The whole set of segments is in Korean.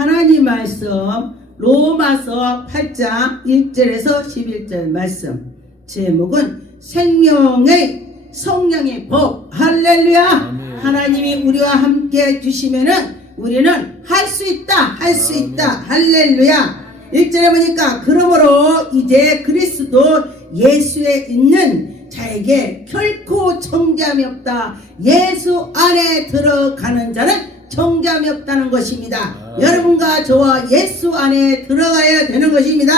하나님 말씀 로마서 8장 1절에서 11절 말씀 제목은 생명의 성령의 복. 할렐루야. 아멘. 하나님이 우리와 함께 해주시면은 우리는 할 수 있다, 할 수 있다. 할렐루야. 1절에 보니까 그러므로 이제 그리스도 예수에 있는 자에게 결코 정죄함이 없다. 예수 안에 들어가는 자는 정죄함이 없다는 것입니다. 여러분과 저와 예수 안에 들어가야 되는 것입니다.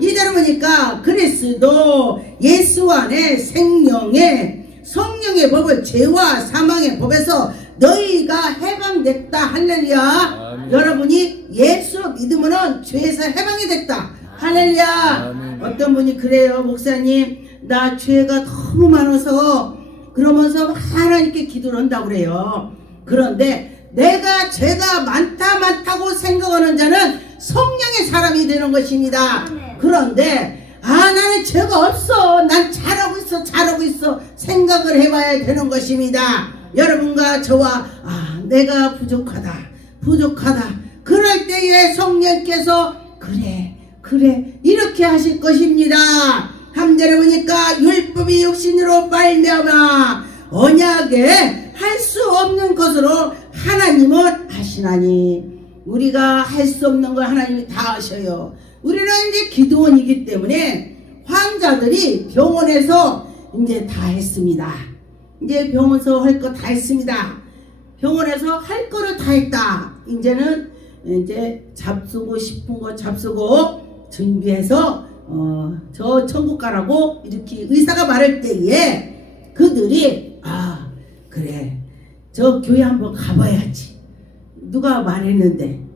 이대로 보니까 그리스도 예수 안에 생명의 성령의 법을 죄와 사망의 법에서 너희가 해방됐다. 할렐루야. 아멘. 여러분이 예수 믿으면은 죄에서 해방이 됐다. 할렐루야. 아멘. 어떤 분이 그래요. 목사님 나 죄가 너무 많아서 그러면서 하나님께 기도를 한다고 그래요. 그런데 내가 죄가 많다고 생각하는 자는 성령의 사람이 되는 것입니다. 그런데 나는 죄가 없어, 난 잘하고 있어 생각을 해봐야 되는 것입니다. 여러분과 저와 내가 부족하다 그럴 때에 성령께서 그래 이렇게 하실 것입니다. 3절에 보니까 율법이 육신으로 말미암아 언약에 할 수 없는 것으로 하나님은 하시나니. 우리가 할 수 없는 걸 하나님이 다 하셔요. 우리는 이제 기도원이기 때문에 환자들이 병원에서 이제 다 했습니다. 이제 병원에서 할 거 다 했습니다. 병원에서 할 거를 다 했다. 이제는 이제 잡수고 싶은 거 잡수고 준비해서 저 천국 가라고 이렇게 의사가 말할 때에 그들이 그래 저 교회 한번 가봐야지. 누가 말했는데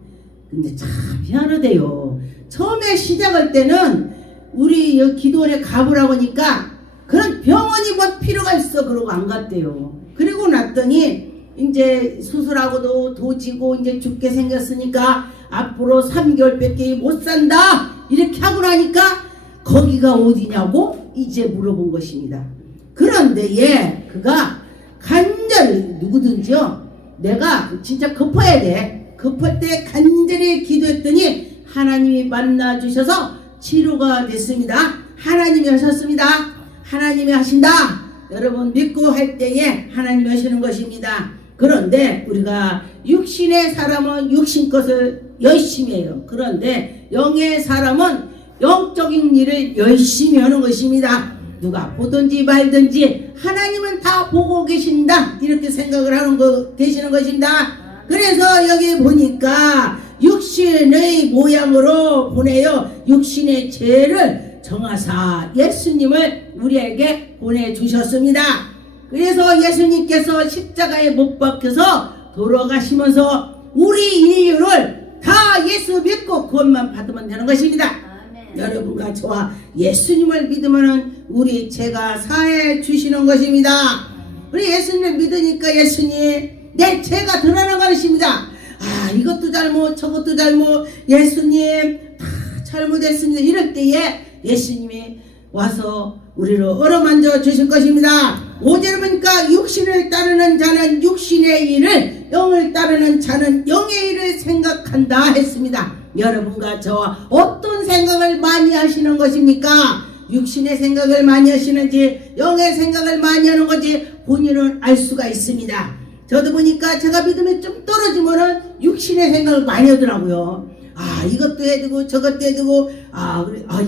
근데 참 미안하대요. 처음에 시작할 때는 우리 여기 기도원에 가보라고 하니까 그런 병원이 뭐 필요가 있어 그러고 안 갔대요. 그리고 났더니 이제 수술하고도 도지고 이제 죽게 생겼으니까 앞으로 3개월밖에 못 산다 이렇게 하고 나니까 거기가 어디냐고 이제 물어본 것입니다. 그런데 그가 간절히 누구든지요 내가 진짜 급해야 돼. 급할 때 간절히 기도했더니 하나님이 만나주셔서 치료가 됐습니다. 하나님이 하셨습니다. 하나님이 하신다. 여러분 믿고 할 때에 하나님이 하시는 것입니다. 그런데 우리가 육신의 사람은 육신 것을 열심히 해요. 그런데 영의 사람은 영적인 일을 열심히 하는 것입니다. 누가 보든지 말든지 하나님은 다 보고 계신다 이렇게 생각을 하는 거 되시는 것입니다. 그래서 여기 보니까 육신의 모양으로 보내요. 육신의 죄를 정하사 예수님을 우리에게 보내주셨습니다. 그래서 예수님께서 십자가에 못 박혀서 돌아가시면서 우리 인류를 다 예수 믿고 구원만 받으면 되는 것입니다. 여러분과 저와 예수님을 믿으면 우리 죄가 사해 주시는 것입니다. 우리 예수님을 믿으니까 예수님 내 죄가 드러나는 것입니다. 이것도 잘못 저것도 잘못 예수님 다 잘못했습니다. 이럴 때에 예수님이 와서 우리를 어루만져 주실 것입니다. 5절에 보니까 육신을 따르는 자는 육신의 일을 영을 따르는 자는 영의 일을 생각한다 했습니다. 여러분과 저와 어떤 생각을 많이 하시는 것입니까? 육신의 생각을 많이 하시는지 영의 생각을 많이 하는 건지 본인은 알 수가 있습니다. 저도 보니까 제가 믿음이 좀 떨어지면은 육신의 생각을 많이 하더라고요. 이것도 해두고 저것도 해두고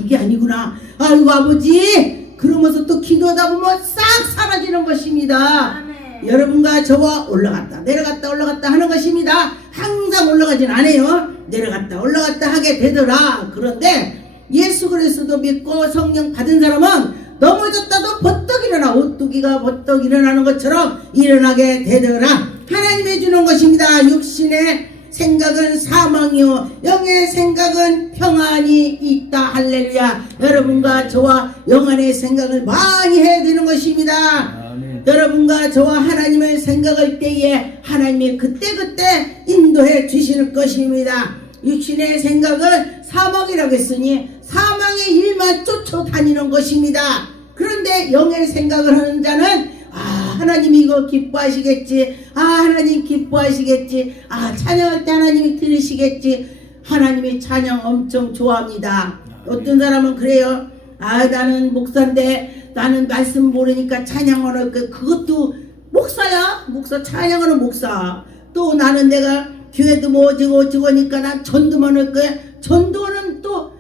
이게 아니구나. 이거 아버지 그러면서 또 기도하다 보면 싹 사라지는 것입니다. 아멘. 여러분과 저와 올라갔다 내려갔다 하는 것입니다. 항상 올라가진 않아요. 내려갔다 올라갔다 하게 되더라. 그런데 예수 그리스도 믿고 성령 받은 사람은 넘어졌다도 버떡 일어나 오뚜기가 버떡 일어나는 것처럼 일어나게 되더라. 하나님이 주는 것입니다. 육신의 생각은 사망이요 영의 생각은 평안이 있다. 할렐루야. 여러분과 저와 영안의 생각을 많이 해야 되는 것입니다. 아멘. 여러분과 저와 하나님을 생각할 때에 하나님이 그때그때 인도해 주실 것입니다. 육신의 생각은 사망이라고 했으니 사망의 일만 쫓아다니는 것입니다. 그런데 영의 생각을 하는 자는 하나님이 이거 기뻐하시겠지. 하나님 기뻐하시겠지. 찬양할 때 하나님이 들으시겠지. 하나님이 찬양 엄청 좋아합니다. 어떤 사람은 그래요. 아, 나는 목사인데 나는 말씀 모르니까 찬양하는 그것도 목사야. 목사 찬양하는 목사. 또 나는 내가 교회도 뭐 어쩌고 하니까 난 전도만 할 거야. 전도는 또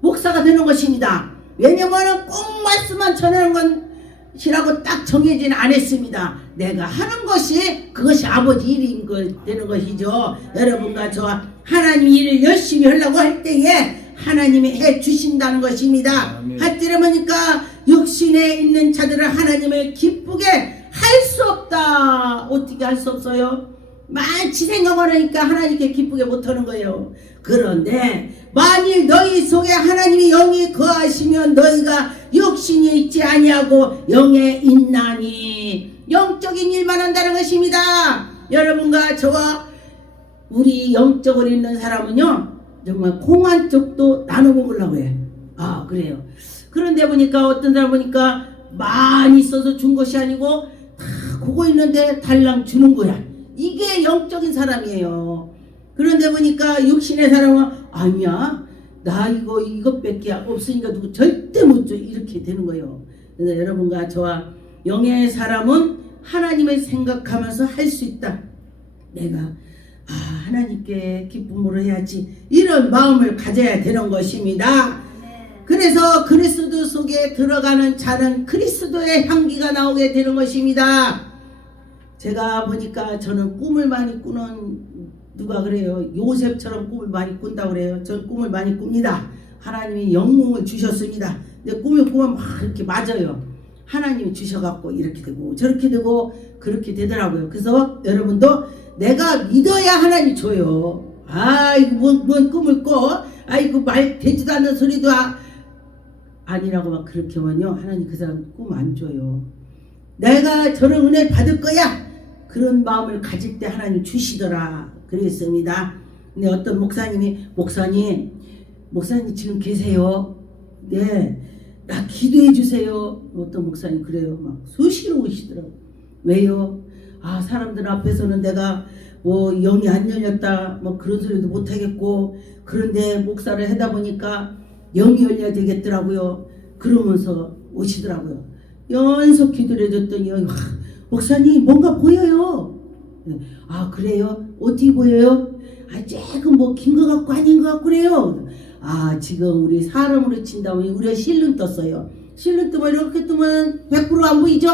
목사가 되는 것입니다. 왜냐면 꼭 말씀만 전하는 것이라고 딱 정해지는 안 했습니다. 내가 하는 것이 그것이 아버지 일인 되는 것이죠. 여러분과 저와 하나님 일을 열심히 하려고 할 때에 하나님이 해 주신다는 것입니다. 할때 보니까 육신에 있는 자들을 하나님을 기쁘게 할 수 없다. 어떻게 할 수 없어요? 많지 생각하니까 하나님께 기쁘게 못하는 거예요. 그런데 만일 너희 속에 하나님이 영이 거하시면 너희가 육신이 있지 아니하고 영에 있나니 영적인 일만 한다는 것입니다. 여러분과 저와 우리 영적으로 있는 사람은요 정말 콩 한 쪽도 나눠 먹으려고 해. 아 그래요. 그런데 보니까 어떤 사람 보니까 많이 있어서 준 것이 아니고 다 그거 있는데 달랑 주는 거야. 이게 영적인 사람이에요. 그런데 보니까 육신의 사람은 아니야 나 이것밖에 없으니까 누구 절대 못 줘 이렇게 되는 거예요. 그래서 여러분과 저와 영의 사람은 하나님을 생각하면서 할 수 있다. 내가 하나님께 기쁨으로 해야지 이런 마음을 가져야 되는 것입니다. 그래서 그리스도 속에 들어가는 자는 그리스도의 향기가 나오게 되는 것입니다. 제가 보니까 저는 꿈을 많이 꾸는 누가 그래요. 요셉처럼 꿈을 많이 꾼다고 그래요. 저는 꿈을 많이 꿉니다. 하나님이 영웅을 주셨습니다. 근데 꿈을 꾸면 막 이렇게 맞아요. 하나님이 주셔갖고 이렇게 되고 저렇게 되고 그렇게 되더라고요. 그래서 여러분도 내가 믿어야 하나님이 줘요. 이거 뭔 꿈을 꿔? 이거 말 되지도 않는 소리도 아니라고 막 그렇게 하면요 하나님 그 사람 꿈 안 줘요. 내가 저런 은혜 받을 거야 그런 마음을 가질 때 하나님 주시더라 그랬습니다. 근데 어떤 목사님이 목사님 지금 계세요? 네, 나 기도해 주세요. 어떤 목사님 그래요. 막 수시로 오시더라고. 왜요? 사람들 앞에서는 내가 뭐 영이 안 열렸다 뭐 그런 소리도 못 하겠고 그런데 목사를 하다 보니까 영이 열려야 되겠더라고요. 그러면서 오시더라고요. 연속 기도를 해줬더니 목사님 뭔가 보여요. 그래요? 어떻게 보여요? 조금 뭐 긴 것 같고 아닌 것 같고 그래요. 지금 우리 사람으로 친다면 우리가 실눈 떴어요. 실눈 뜨면 이렇게 뜨면 100% 안 보이죠?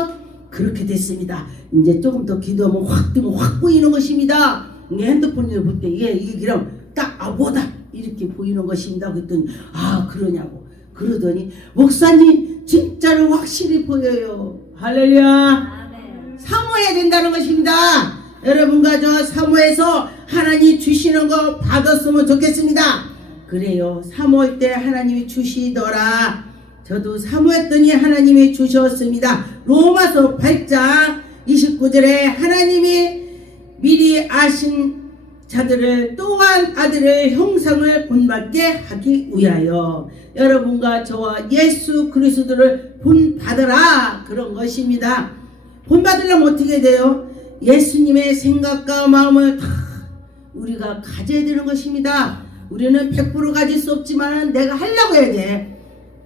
그렇게 됐습니다. 이제 조금 더 기도하면 확 뜨면 확 보이는 것입니다. 핸드폰으로 볼 때 이게 그럼 딱 뭐다 이렇게 보이는 것입니다. 그랬더니 그러냐고 그러더니 목사님 진짜로 확실히 보여요. 할렐루야. 사모해야 된다는 것입니다. 여러분과 저 사모해서 하나님 주시는 거 받았으면 좋겠습니다. 그래요. 사모할 때 하나님이 주시더라. 저도 사모했더니 하나님이 주셨습니다. 로마서 8장 29절에 하나님이 미리 아신 자들을 또한 아들의 형상을 본받게 하기 위하여 여러분과 저와 예수 그리스도를 본받으라 그런 것입니다. 본받으려면 어떻게 돼요? 예수님의 생각과 마음을 다 우리가 가져야 되는 것입니다. 우리는 100% 가질 수 없지만 내가 하려고 해야 돼.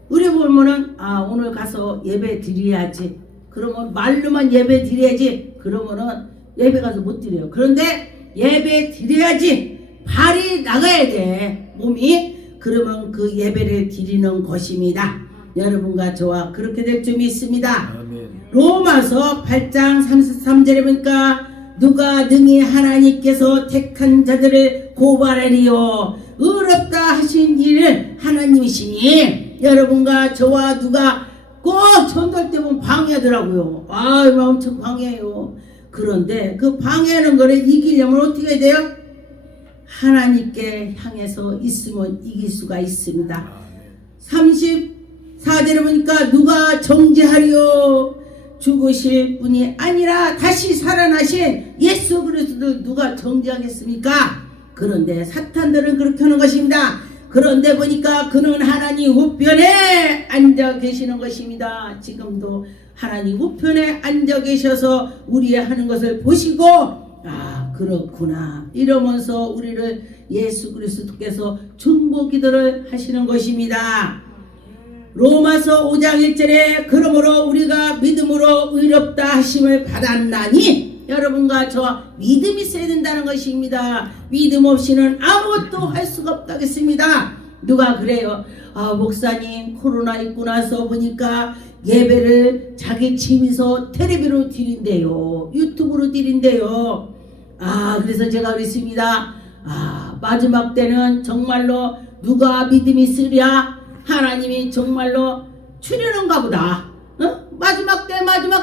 우리 보면은 오늘 가서 예배 드려야지. 그러면 말로만 예배 드려야지. 그러면은 예배 가서 못 드려요. 그런데 예배 드려야지. 발이 나가야 돼. 몸이. 그러면 그 예배를 드리는 것입니다. 여러분과 저와 그렇게 될 줄 믿습니다. 아멘. 로마서 8장 33절에 보니까 누가 능히 하나님께서 택한 자들을 고발하리요 의롭다 하신 일을 하나님이시니 여러분과 저와 누가 꼭 전도할 때 보면 방해하더라고요. 엄청 방해해요. 그런데 그 방해하는 거를 이기려면 어떻게 해야 돼요? 하나님께 향해서 있으면 이길 수가 있습니다. 34절에 보니까 누가 정죄하리요 죽으실 분이 아니라 다시 살아나신 예수 그리스도를 누가 정죄하겠습니까? 그런데 사탄들은 그렇게 하는 것입니다. 그런데 보니까 그는 하나님 우편에 앉아 계시는 것입니다. 지금도 하나님 우편에 앉아 계셔서 우리의 하는 것을 보시고 그렇구나 이러면서 우리를 예수 그리스도께서 중보기도를 하시는 것입니다. 로마서 5장 1절에 그러므로 우리가 믿음으로 의롭다 하심을 받았나니, 여러분과 저 믿음이 있어야 된다는 것입니다. 믿음 없이는 아무것도 할 수가 없다겠습니다. 누가 그래요? 목사님 코로나 있고 나서 보니까 예배를 자기 집에서 텔레비로 드린대요. 유튜브로 드린대요. 그래서 제가 그랬습니다. 마지막 때는 정말로 누가 믿음이 있으랴? 하나님이 정말로 추려는가 보다. 마지막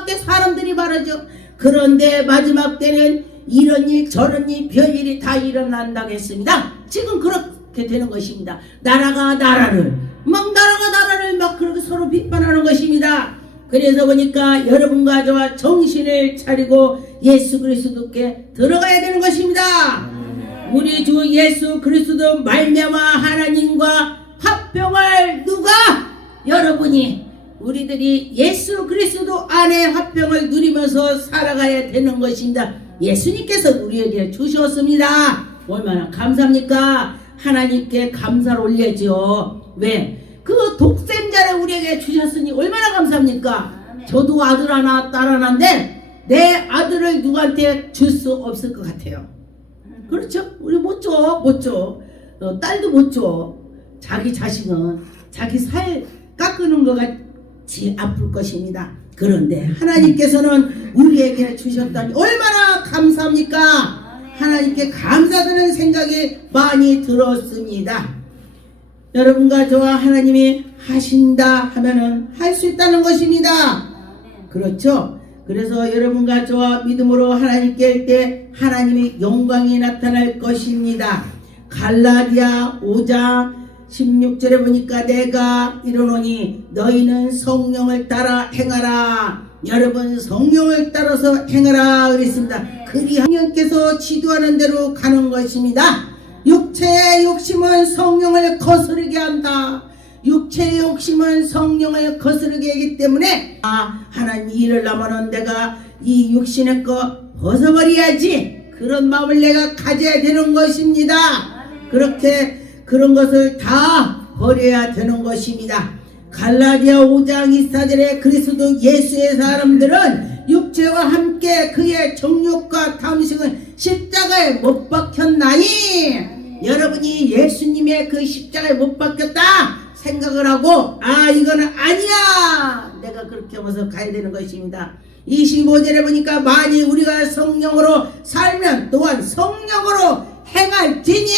때 사람들이 말하죠. 그런데 마지막 때는 이런 일 저런 일 별일이 다 일어난다고 했습니다. 지금 그렇게 되는 것입니다. 나라가 나라를 막 그렇게 서로 비판하는 것입니다. 그래서 보니까 여러분과 저와 정신을 차리고 예수 그리스도께 들어가야 되는 것입니다. 우리 주 예수 그리스도 말미암아 하나님과 화평할 누가? 여러분이, 우리들이 예수 그리스도 안에 화평을 누리면서 살아가야 되는 것입니다. 예수님께서 우리에게 주셨습니다. 얼마나 감사합니까? 하나님께 감사를 올려야죠. 왜? 그 독생자를 우리에게 주셨으니 얼마나 감사합니까? 저도 아들 하나 딸 하나인데 내 아들을 누구한테 줄 수 없을 것 같아요. 그렇죠? 우리 못 줘. 딸도 못 줘. 자기 자식은 자기 살 깎는 것 같이 아플 것입니다. 그런데 하나님께서는 우리에게 주셨다니 얼마나 감사합니까? 하나님께 감사드리는 생각이 많이 들었습니다. 여러분과 저와 하나님이 하신다 하면은 할 수 있다는 것입니다. 그렇죠? 그래서 여러분과 저와 믿음으로 하나님께 할 때 하나님의 영광이 나타날 것입니다. 갈라디아 5장 16절에 보니까 내가 이르노니 너희는 성령을 따라 행하라. 여러분 성령을 따라서 행하라 그랬습니다. 그리 성령께서 지도하는 대로 가는 것입니다. 육체의 욕심은 성령을 거스르게 한다. 육체의 욕심은 성령을 거스르게 하기 때문에 하나님 이르려면은 내가 이 육신의 거 벗어버려야지, 그런 마음을 내가 가져야 되는 것입니다. 그렇게 그런 것을 다 버려야 되는 것입니다. 갈라디아 5장 24절에 그리스도 예수의 사람들은 육체와 함께 그의 정욕과 탐식을 십자가에 못 박혔나니, 여러분이 예수님의 그 십자가에 못 박혔다 생각을 하고 이거는 아니야, 내가 그렇게 하면서 가야 되는 것입니다. 25절에 보니까 만일 우리가 성령으로 살면 또한 성령으로 행할지니,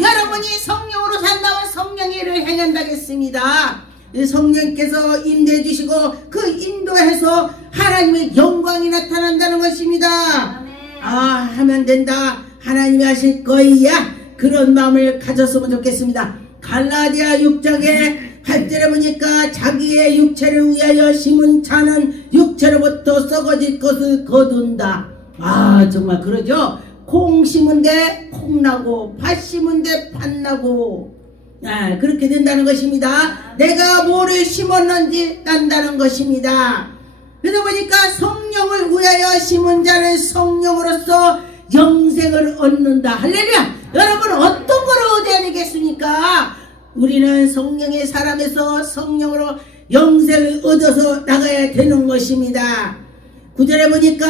여러분이 성령으로 산다면 성령의 일을 행한다겠습니다. 성령께서 인도해 주시고 그 인도해서 하나님의 영광이 나타난다는 것입니다. 하면 된다, 하나님이 하실 거야, 그런 마음을 가졌으면 좋겠습니다. 갈라디아 6장에 8절에 보니까 자기의 육체를 위하여 심은 자는 육체로부터 썩어질 것을 거둔다. 정말 그러죠. 콩 심은데 콩 나고 팥 심은데 팥 나고 그렇게 된다는 것입니다. 내가 뭐를 심었는지 딴다는 것입니다. 그러다 보니까 성령을 위하여 심은 자는 성령으로서 영생을 얻는다. 할렐루야. 여러분 어떤 걸 얻어야 되겠습니까? 우리는 성령의 사람에서 성령으로 영생을 얻어서 나가야 되는 것입니다. 9절에 보니까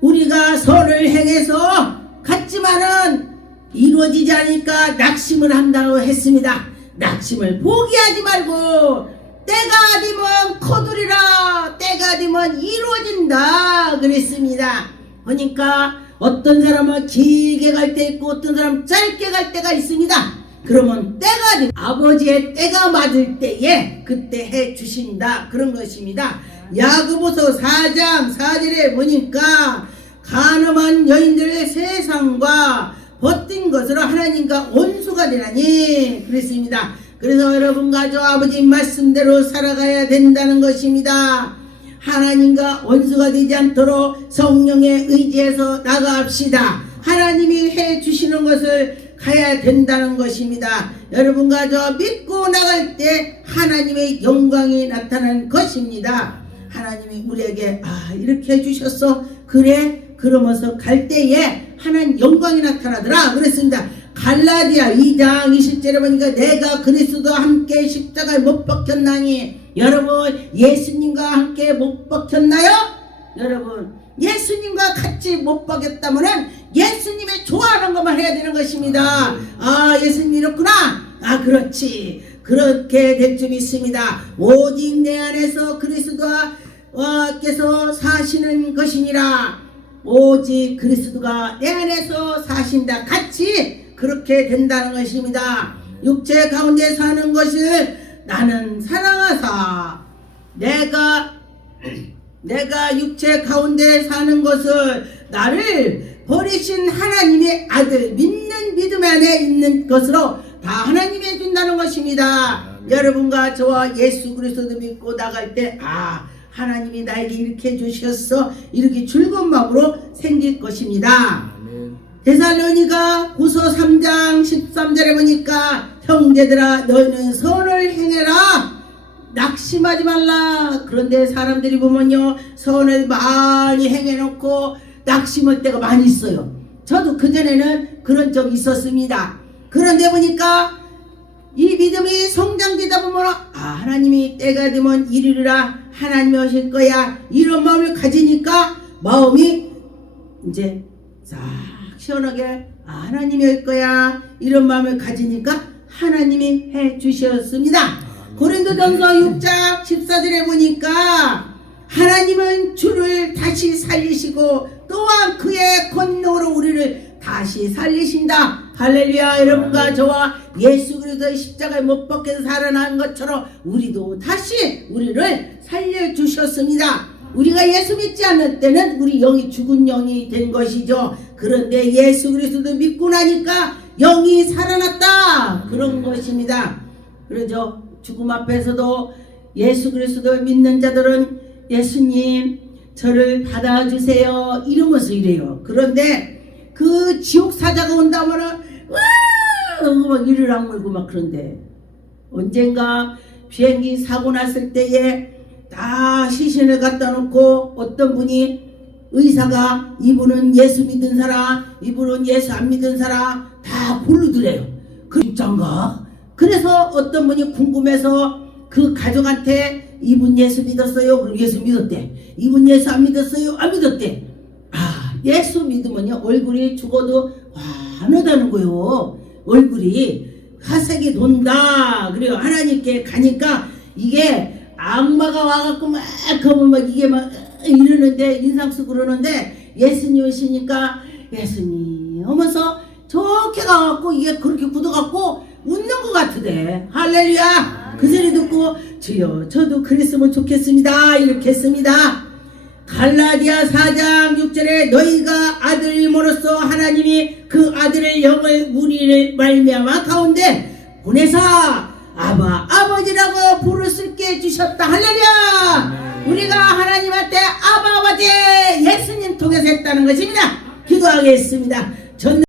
우리가 선을 행해서 갔지만은 이루어지지 않으니까 낙심을 한다고 했습니다. 낙심을 포기하지 말고 때가 되면 거두리라, 때가 되면 이루어진다 그랬습니다. 보니까 어떤 사람은 길게 갈 때 있고 어떤 사람은 짧게 갈 때가 있습니다. 그러면 때가 아버지의 때가 맞을 때에 그때 해 주신다, 그런 것입니다. 야고보서 4장 4절에 보니까 가늠한 여인들의 세상과 버틴 것으로 하나님과 원수가 되나니 그랬습니다. 그래서 여러분과 저 아버지 말씀대로 살아가야 된다는 것입니다. 하나님과 원수가 되지 않도록 성령의 의지에서 나가합시다. 하나님이 해 주시는 것을 가야 된다는 것입니다. 여러분과 저 믿고 나갈 때 하나님의 영광이 나타나는 것입니다. 하나님이 우리에게 이렇게 해주셨어, 그래, 그러면서 갈 때에 하나님 영광이 나타나더라 그랬습니다. 갈라디아 2장 20절에 보니까 내가 그리스도와 함께 십자가에 못 박혔나니, 여러분 예수님과 함께 못 박혔나요? 여러분 예수님과 같이 못 박였다면은 예수님의 좋아하는 것만 해야 되는 것입니다. 아, 예수님 이렇구나. 아, 그렇지. 그렇게 될 줄 믿습니다. 오직 내 안에서 그리스도께서 사시는 것이니라. 오직 그리스도가 내 안에서 사신다. 같이 그렇게 된다는 것입니다. 육체 가운데 사는 것을 나는 사랑하사 내가 육체 가운데 사는 것을 나를 버리신 하나님의 아들 믿는 믿음 안에 있는 것으로 다 하나님이 해준다는 것입니다. 여러분과 저와 예수 그리스도 믿고 나갈 때 하나님이 나에게 이렇게 해주셨어, 이렇게 즐거운 마음으로 생길 것입니다. 데살로니가 후서 3장 13절에 보니까 형제들아 너희는 선을 행해라, 낙심하지 말라. 그런데 사람들이 보면요, 선을 많이 행해놓고 낙심할 때가 많이 있어요. 저도 그전에는 그런 적이 있었습니다. 그런데 보니까 이 믿음이 성장되다 보면 하나님이 때가 되면 이르리라, 하나님이 오실 거야, 이런 마음을 가지니까 마음이 이제 싹 시원하게 하나님이 올 거야, 이런 마음을 가지니까 하나님이 해 주셨습니다. 고린도전서 6장 14절에 보니까 하나님은 주를 다시 살리시고 또한 그의 권능으로 우리를 다시 살리신다. 할렐루야. 여러분과 저와 예수 그리스도의 십자가에 못 박혀서 살아난 것처럼 우리도 다시 우리를 살려주셨습니다. 우리가 예수 믿지 않을 때는 우리 영이 죽은 영이 된 것이죠. 그런데 예수 그리스도 믿고 나니까 영이 살아났다, 그런 것입니다. 그러죠. 죽음 앞에서도 예수 그리스도를 믿는 자들은 예수님 저를 받아주세요 이러면서 이래요. 그런데 그 지옥 사자가 온다면은 막 이를 악물고 막, 그런데 언젠가 비행기 사고 났을 때에 다 시신을 갖다 놓고 어떤 분이, 의사가 이분은 예수 믿은 사람, 이분은 예수 안 믿은 사람 다 고르더래요. 그 진짠가? 그래서 어떤 분이 궁금해서 그 가족한테 이분 예수 믿었어요? 그럼 예수 믿었대. 이분 예수 안 믿었어요? 안 믿었대. 예수 믿으면요 얼굴이 죽어도 환하다는 거요. 얼굴이 화색이 돈다. 그래요. 하나님께 가니까 이게 악마가 와갖고 막 그러면 막 이게 막 이러는데, 인상 쓰고 그러는데, 예수님 오시니까 예수님 하면서 좋게 가갖고 이게 그렇게 굳어갖고 웃는 것 같으대. 할렐루야. 그 소리 듣고 주여 저도 그랬으면 좋겠습니다 이렇게 했습니다. 갈라디아 4장 6절에 너희가 아들임으로써 하나님이 그 아들의 영을 우리를 말미암아 가운데 보내사 아버지라고 부를 수 있게 해주셨다. 할렐루야. 우리가 하나님한테 아버지 예수님 통해서 했다는 것입니다. 기도하겠습니다.